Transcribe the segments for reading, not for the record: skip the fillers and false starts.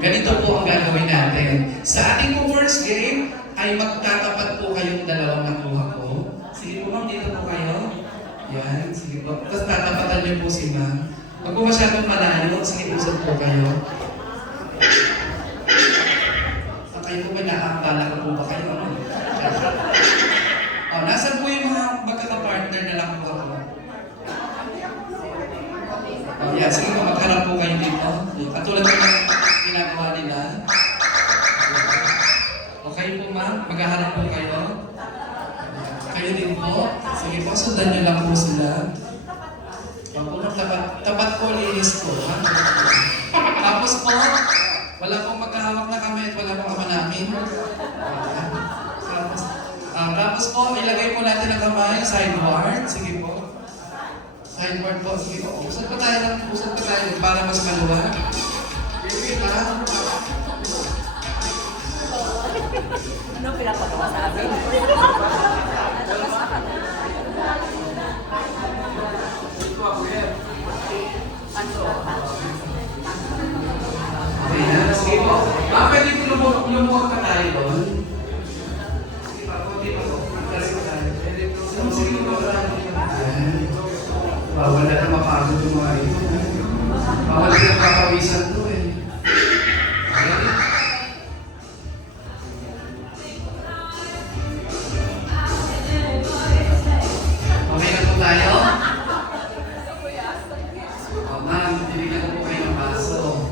Ganito po ang gagawin natin. Sa ating po first game, ay magtatapat po kayong dalawang nakuha ko. Sige po ma'am, dito po kayo. Yan, sige po. Tapos tatapatan niyo po si ma'am. Pag po masyadong malayo, sige usap po kayo. Kayo po ba naakala ko po ba kayo? Nasaan po yung mga magkakapartner na lang po ako? Yan, sige po, magharap po kayo dito. Katulad po ng ginagawa nila. Okay po ma'am, maghaharap po kayo. Kayo din po. Sige po, sundan nyo lang po sila. Pagpunong tapat po, linis po. Ha? Tapos po, wala pong maghahawak na kamay at wala pong ama namin. Tapos po, ilagay po natin ang kamay, sideward. Sige po. Sideward po. Sige po. Usap pa tayo para mas maluwag. Sige pa. Ano pinapagawa sa atin? Okay na. Sige po. Pwede po lumuwag pa tayo doon. Sige pa. Kunti pa po. Kasi pa tayo. Sige po. Bawal na mapagod yung mga ito. Bawal na papawisan to eh. Okay na po tayo? Ma'am, bibigyan ko po kayo ng baso.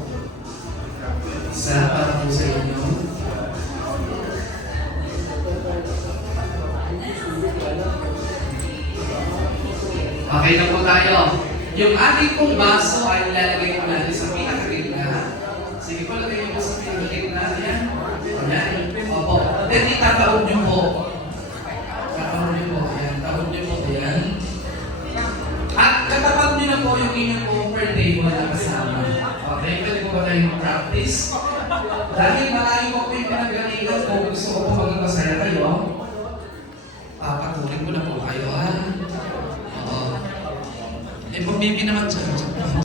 Isa para po sa inyo. Okay na po tayo. Yung ating pong baso ay ilalagay po natin sa pinakagitna. Sige po, lagay niyo po sa pinakagitna. Ayan. Ayan. Opo. Then itataob niyo po. Tataob niyo po. Ayan. Taob niyo po. Ayan. At katapat niyo na po yung inyong pong per table na kasama. Okay, pwede po ba tayong practice? Dahil malayo po po yung pinagalingan ko, gusto ko po maging masaya kayo. Papatuloy ko na po kayo, ha? Oo. Eh, pambibi naman siya.